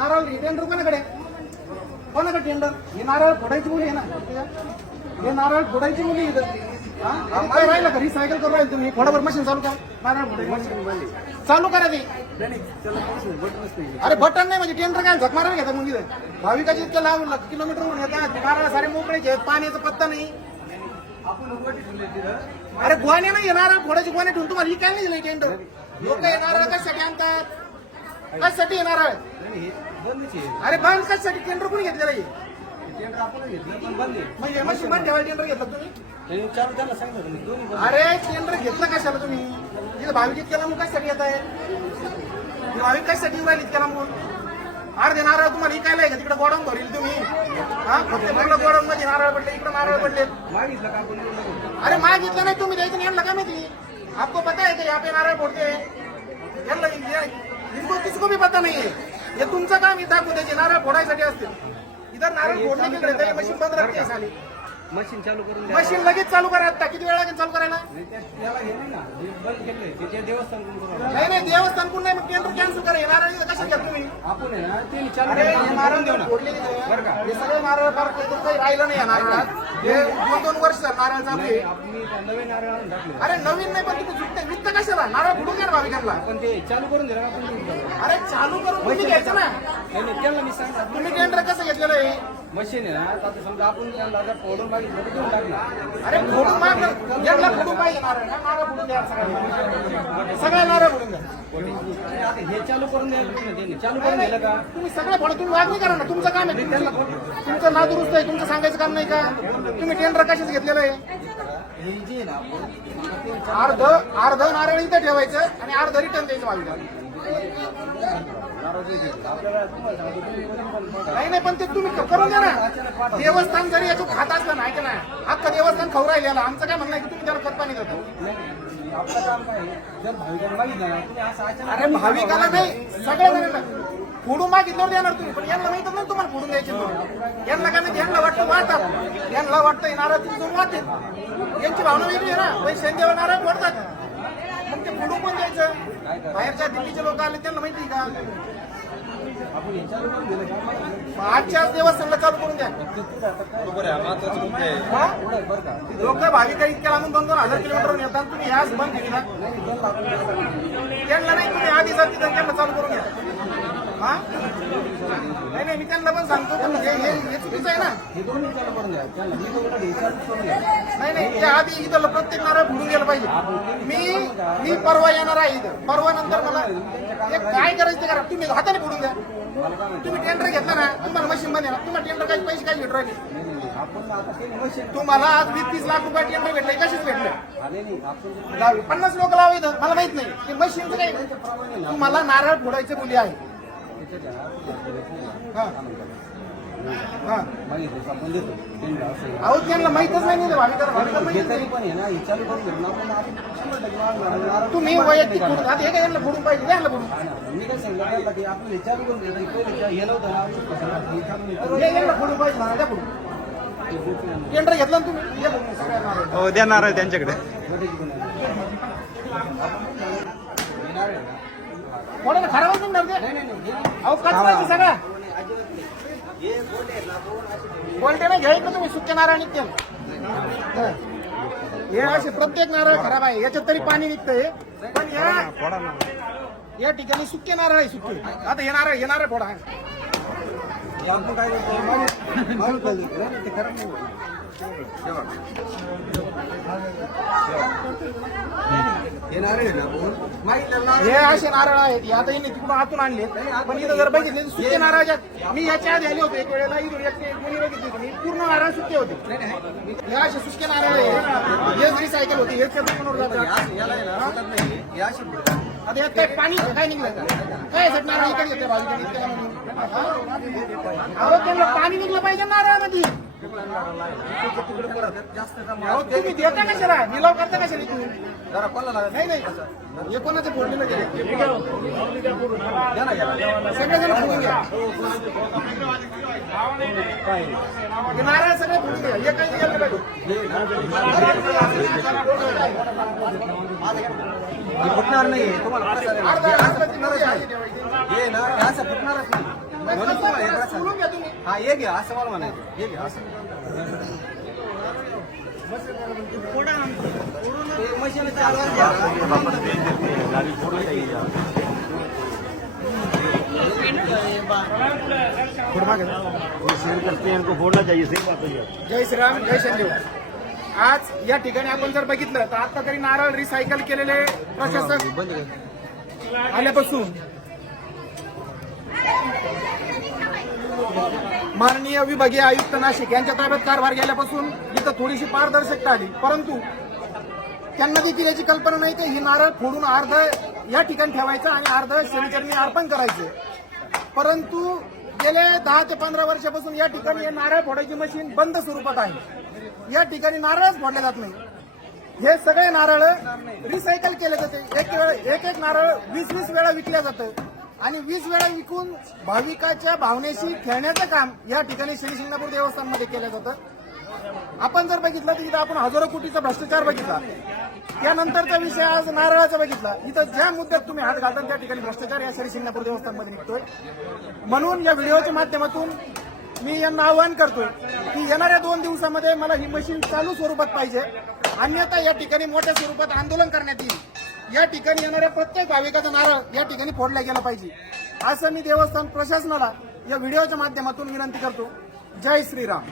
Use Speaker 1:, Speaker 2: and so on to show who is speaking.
Speaker 1: नारळ टेंडर कोणाकडे? कोणाकडे टेंडर हे नारळ फोडायची मुली आहे ना. हे नारळ फोडायची मुली इथं. हा? काय राहिलं का रिसायकल करू राहिले तुम्ही. फोडावर मशीन चालू करा. नारळ फोडायची मशीन चालू करा ती. अरे बटन नाही म्हणजे टेंडर काय? झक मारायला घेतात मग इथं. भाविकाची इतक्या लांब किलोमीटर येतात. नारळ सारे मोकळेचे आहेत. पाण्याचा पत्ता नाही. अरे गुवाने नाही येणार फोडाची गुवाने ठेवून. तुम्हाला काय नाही टेंडर लोक येणार कशासाठी आणतात? कशासाठी येणार? अरे बंद कशासाठी? टेंडर कोणी घेतलेलं आहे? म्हणजे मशीन बंद ठेवायला टेंडर घेतलं तुम्ही? अरे टेंडर घेतलं कशाला तुम्ही? इथं भाविक इतक्या लांबून कशासाठी येत आहे? ही भाविक कशासाठी येऊन राहिली इतक्या लांबून अर्धे नारळ तुम्हाला इकायला आहे का? तिकडे गोडाऊन भरेल तुम्ही. हा? फक्त गोडाऊन मध्ये नारळ पडले इकडे नारळ पडले. अरे मागितलं नाही तुम्ही द्यायचं नाही यांना काय माहिती? आपको पता है कि पे नारळ फोडते. हैं? यांना ये- इनको किसको भी पता नहीं है हे तुमचं काम इथं दाखवू द्यायचे. नारळ फोडायसाठी असते इधर नारळ फोडणे के लिए रहते मशीन बंद रखते हैं साली
Speaker 2: मशीन चालू करून
Speaker 1: मशीन लगेच चालू करा आता. किती वेळ लागेल चालू करायला?
Speaker 2: नाही, नाही ना. हे बंद केलंय. ते त्या देवस्थान कोण करू.
Speaker 1: नाही मग टेंडर कॅन्सल करा. इथं कशाला घ्या तुम्ही?
Speaker 2: आपण आहे ना ते चालू
Speaker 1: अरे
Speaker 2: करून आपण
Speaker 1: नारळ
Speaker 2: देऊ ना.
Speaker 1: फोडले
Speaker 2: बरं का?
Speaker 1: हे सगळे नारळ फार काही काही राहिलं नाही या नारळात. हे दोन दोन वर्ष नारळ चालू आहे
Speaker 2: मी त्या नवीन नारळ आणून टाकले.
Speaker 1: अरे नवीन नाही पण तुम्ही विकत कशाला? नारळ फोडून घ्या ना
Speaker 2: पण ते चालू करून दिलं टाकू.
Speaker 1: अरे चालू करून घ्यायचं ना
Speaker 2: नाही, नाही, त्यांना मी सांगितलं
Speaker 1: तुम्ही टेंडर कसं घेतलेलं आहे?
Speaker 2: मशीन आहे ना आता समजा आपण त्यांना जर फोडून मागितलं तर देऊन टाकणार.
Speaker 1: अरे फोडून यांना फोडून पाहिजे नारळ ना नारळ फोडून द्या सगळ्यांना. सगळ्या नारळ फोडून द्या.
Speaker 2: आता हे चालू करून द्यायला पाहिजे ना त्यांनी चालू करून दिलं का?
Speaker 1: तुम्ही सगळं फोडा तुम्ही वागणी करा ना तुमचं काम आहे त्यांना तुमचं नादुरुस्त आहे तुमचं सांगायचं काम नाही का? तुम्ही टेंडर कशाच घेतलेलं आहे?
Speaker 2: हे जे आहे ना आपण
Speaker 1: अर्ध अर्ध नारळ इथं ठेवायचं आणि अर्ध रिटर्न द्यायचं भाविकांना नाही नाही पण ते तुम्ही करून द्या ना. देवस्थान जरी याचं खात असलं नाही का नाही अख्खं देवस्थान खाऊ राहिलेलं आमचं काय म्हणणं आहे की तुम्ही त्याला खत पाणी देतो? अरे भाविकाला नाही सगळ्या जणांना. फोडून मागितल्यावर देणार तुम्ही पण यांना माहितच नाही तुम्हाला फोडून द्यायचे यांना काय नाही यांना वाटतं वाटतात यांना वाटतं हे नारळ तुमचं वाटेल यांची भावना वेगळी आहे ना. पैसे देवा नारळ वाढतात मग ते फोडून पण द्यायचं. बाहेरच्या दिल्लीचे लोक आले त्यांना माहिती आहे का?
Speaker 2: चालू करून
Speaker 1: आजच्याच देवस्थानला चालू करून द्या. हा?
Speaker 2: बरं का
Speaker 1: लोक भाविक इतक्या लांबून दोन दोन हजार किलोमीटर येतात तुम्ही ह्याच बंद केली. ना त्यांना नाही तुम्ही आधी जाती त्यांना चालू करून घ्या हा? नाही नाही मी त्यांना पण सांगतो पण हे चुकीचं आहे ना.
Speaker 2: हे दोन्ही चालू करून द्या.
Speaker 1: नाही नाही ते आधी इथं प्रत्येक नारळ फुडून पाहिजे. मी मी परवा येणार आहे इथं. परवा नंतर मला हे काय करायचं ते करा. तुम्ही हाताने फोडून द्या. तुम्ही टेंडर घेतला ना तुम्हाला मशीन बने ना तुम्हाला टेंडर काही पैसे काय भेटू राहिले तुम्हाला आज वीस तीस लाख रुपये टेंडर भेटले कशीच भेटले? पन्नास लोक लावा इथं मला माहीत नाही. की मशीनचं काय? तुम्हाला नारळ फोडायचे बोली आहे हा
Speaker 2: मागितलं आपण देतो त्यांना.
Speaker 1: अहो माहितच नाही ना
Speaker 2: हे
Speaker 1: माहीत
Speaker 2: तरी. पण आहे ना हे चालू करून देतो ना आपण आपण शंभर टक्के मागणार. नारळ-
Speaker 1: तुम्ही वैयक्तिक फोडून आता हे काय यांना फोडून पाहिजे द्या यांना
Speaker 2: हा ना. मी काय सांगितलं की आपण हे चालू करून देतो हे पहिले जे हे नव्हतं ना, हे चालू नाही करून
Speaker 1: हे यांना फोडून पाहिजे ना द्या. टेंडर घेतला ना तुम्ही सगळ्या.
Speaker 3: हो त्यांच्याकडे
Speaker 2: पण नाही. नारळ आहे ना?
Speaker 1: कोणाला खराबच नाही कचरायचं सगळा बोलते ना घ्यायचं तुम्ही सुके नारळ निघते हे. असे प्रत्येक नारळ खराब आहे. याच्यात तरी पाणी निघतंय. पण या या ठिकाणी सुके नारळ आहे सुके आता हे नारळ हे नारळ फोडा.
Speaker 2: हे नारळ
Speaker 1: असे नारळ आहेत हे आता यांनी तिकडून आतून आणले पण इथं जर बघितले सुके नारळ मी याच्या आधी आले होते एक वेळेला इथून बघितली होती. पूर्ण नारळ सुके होते. हे असे सुके नारळ आहे हेच रिसायकल होती हेच
Speaker 2: हे
Speaker 1: आता यात काय पाणी काय निघलं काय यासाठी नारळ इकडे येते बाजूला त्यांना पाणी निघलं पाहिजे नारळामध्ये. देता कशाला निलाव करता कशाला तुम्ही
Speaker 2: जरा कोणाला
Speaker 1: नाही हे गेलं
Speaker 2: द्या ना याला.
Speaker 1: सगळेजण फोडून घ्या नारळ सगळे फोडून घ्या हे काही गेलं पाहिजे
Speaker 2: फुटणार नाही तुम्हाला. हे ना असं फुटणारच नाही म्हणून तुम्हाला हे.
Speaker 1: बोलून घ्या
Speaker 2: हा असं मला म्हणायचं हे घ्या
Speaker 3: फोड़ना चाहिए सही बात है ये।
Speaker 1: जय श्रीराम जय शनिदेव आज या ठिकाणी आपण जर बघितलं तर आता तरी नारळ रिसायकल केलेले प्रशासक. आल्यापासून माननीय विभागीय आयुक्त नाशिक यांच्या ताब्यात कारभार गेल्यापासून इथं थोडीशी पारदर्शकता आली. परंतु त्यांना देखील याची कल्पना नाही की ही नारळ फोडून अर्ध या ठिकाणी ठेवायचं आणि अर्ध शनिचरणी अर्पण करायचे. परंतु गेले दहा ते पंधरा वर्षापासून या ठिकाणी हे नारळ फोडायची मशीन बंद स्वरूपात आहे. या ठिकाणी नारळच फोडले जात नाही. हे सगळे नारळ रिसायकल केले जाते. एक वेळ एक एक नारळ वीस वीस वेळा विकल्या जातं. आणि वीस वेळा विकून भाविकाच्या भावनेशी खेळण्याचं काम या ठिकाणी श्री शिंगणापूर देवस्थानमध्ये केलं जातं. आपण जर बघितलं तर इथं आपण हजारो कोटीचा भ्रष्टाचार बघितला. त्यानंतरचा विषय आज नारळाचा बघितला. इथं ज्या मुद्द्यात तुम्ही हात घालता त्या ठिकाणी भ्रष्टाचार या श्री शिंगणापूर देवस्थानमध्ये निघतोय. म्हणून या व्हिडिओच्या माध्यमातून मी यांना आवाहन करतोय की येणाऱ्या दोन दिवसामध्ये मला ही मशीन चालू स्वरूपात पाहिजे. अन्यथा या ठिकाणी मोठ्या स्वरूपात आंदोलन करण्यात येईल. या ठिकाणी येणाऱ्या प्रत्येक भाविकाचा नारळ या ठिकाणी फोडला गेला पाहिजे. असं मी देवस्थान प्रशासनाला या व्हिडिओच्या माध्यमातून विनंती करतो. जय श्रीराम.